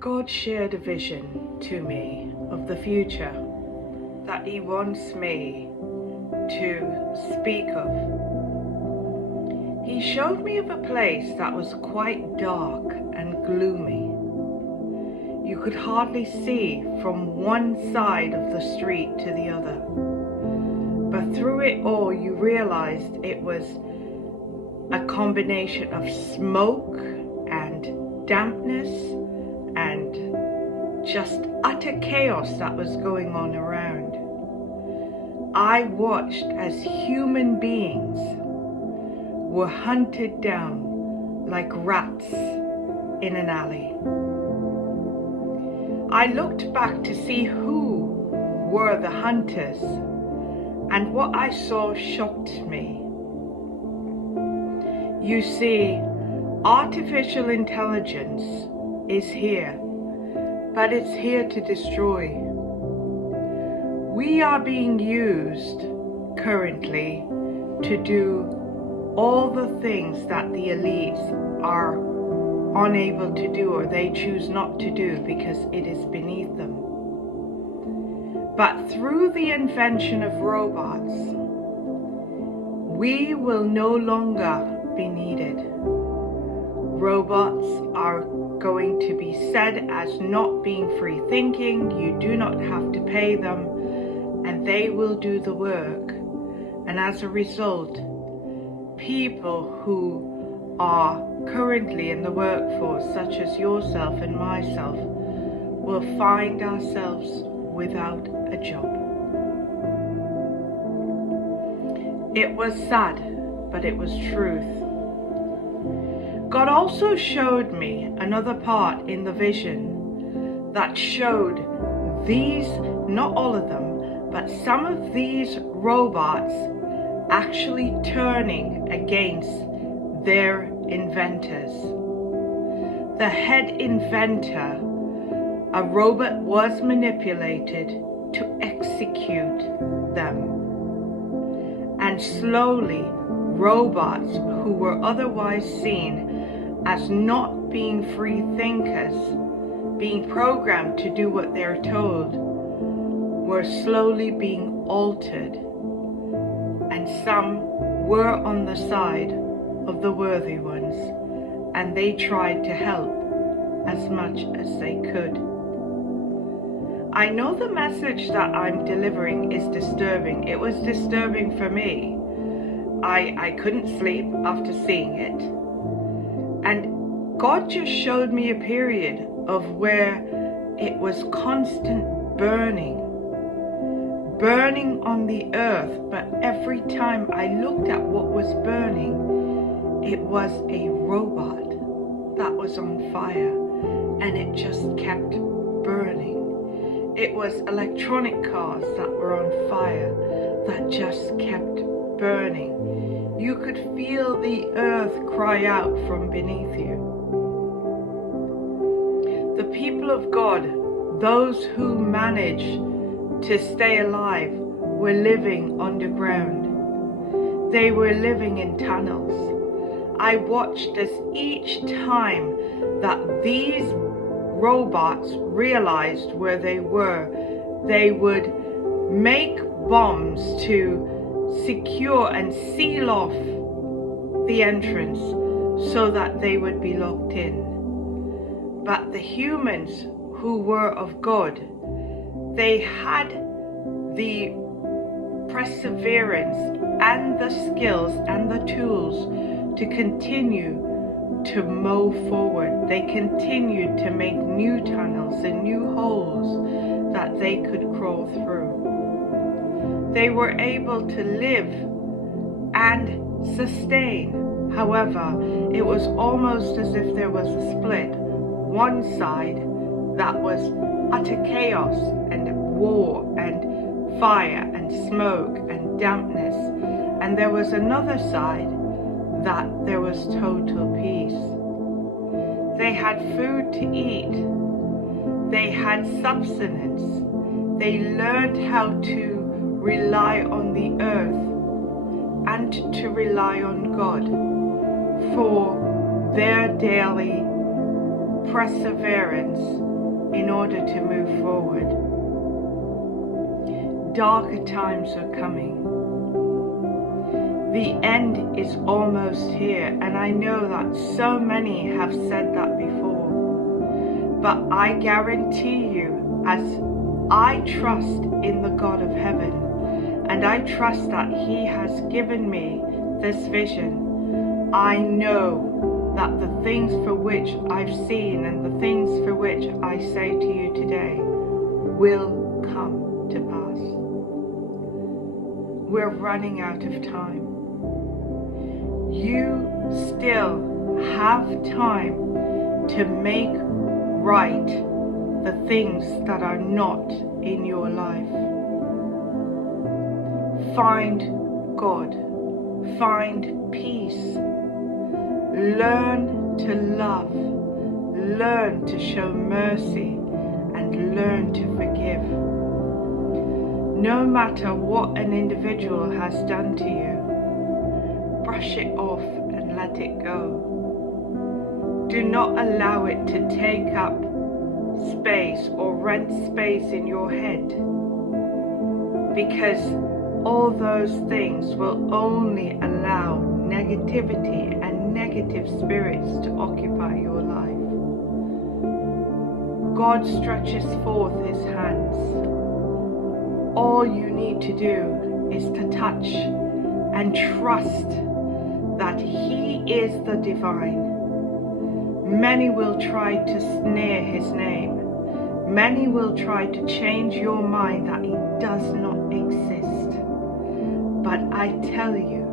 God shared a vision to me of the future that He wants me to speak of. He showed me of a place that was quite dark and gloomy. You could hardly see from one side of the street to the other. But through it all, you realized it was a combination of smoke and dampness and just utter chaos that was going on around. I watched as human beings were hunted down like rats in an alley. I looked back to see who were the hunters, and what I saw shocked me. You see, artificial intelligence is here, but it's here to destroy. We are being used currently to do all the things that the elites are unable to do, or they choose not to do because it is beneath them. But through the invention of robots, we will no longer be needed. Robots are going to be said as not being free thinking. You do not have to pay them, and they will do the work. And as a result, people who are currently in the workforce, such as yourself and myself, will find ourselves without a job. It was sad, but it was truth. God also showed me another part in the vision that showed these, not all of them, but some of these robots actually turning against their inventors. The head inventor, a robot was manipulated to execute them. And slowly, robots who were otherwise seen as not being free thinkers, being programmed to do what they're told, were slowly being altered. And some were on the side of the worthy ones, and they tried to help as much as they could. I know the message that I'm delivering is disturbing. It was disturbing for me. I couldn't sleep after seeing it. And God just showed me a period of where it was constant burning on the earth, but every time I looked at what was burning, it was a robot that was on fire, and it just kept burning. It was electronic cars that were on fire that just kept burning. You could feel the earth cry out from beneath you. The people of God, those who managed to stay alive, were living underground. They were living in tunnels. I watched as each time that these robots realized where they were, they would make bombs to secure and seal off the entrance so that they would be locked in. But the humans who were of God, they had the perseverance and the skills and the tools to continue to move forward. They continued to make new tunnels and new holes that they could crawl through. They were able to live and sustain. However, it was almost as if there was a split. One side that was utter chaos and war and fire and smoke and dampness, and there was another side that there was total peace. They had food to eat. They had subsistence. They learned how to rely on the earth and to rely on God for their daily perseverance in order to move forward. Darker times are coming. The end is almost here, and I know that so many have said that before. But I guarantee you, as I trust in the God of heaven, and I trust that He has given me this vision, I know that the things for which I've seen and the things for which I say to you today will come to pass. We're running out of time. You still have time to make right the things that are not in your life. Find God. Find peace. Learn to love. Learn to show mercy, and learn to forgive. No matter what an individual has done to you, brush it off and let it go. Do not allow it to take up space or rent space in your head, because all those things will only allow negativity and negative spirits to occupy your life. God stretches forth His hands. All you need to do is to touch and trust that He is the divine. Many will try to sneer His name. Many will try to change your mind that He does not exist. But I tell you,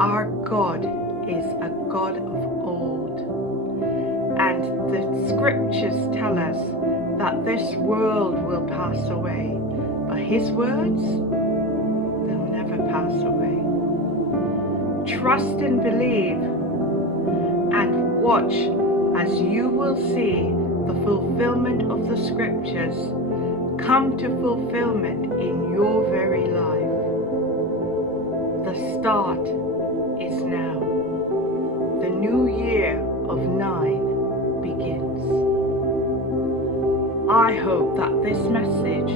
our God is a God of old. And the scriptures tell us that this world will pass away, but His words, they'll never pass away. Trust and believe, and watch as you will see the fulfillment of the scriptures come to fulfillment in your very life. The start is now. The new year of 9 begins. I hope that this message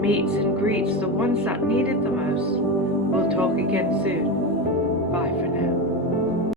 meets and greets the ones that need it the most. We'll talk again soon. Bye for now.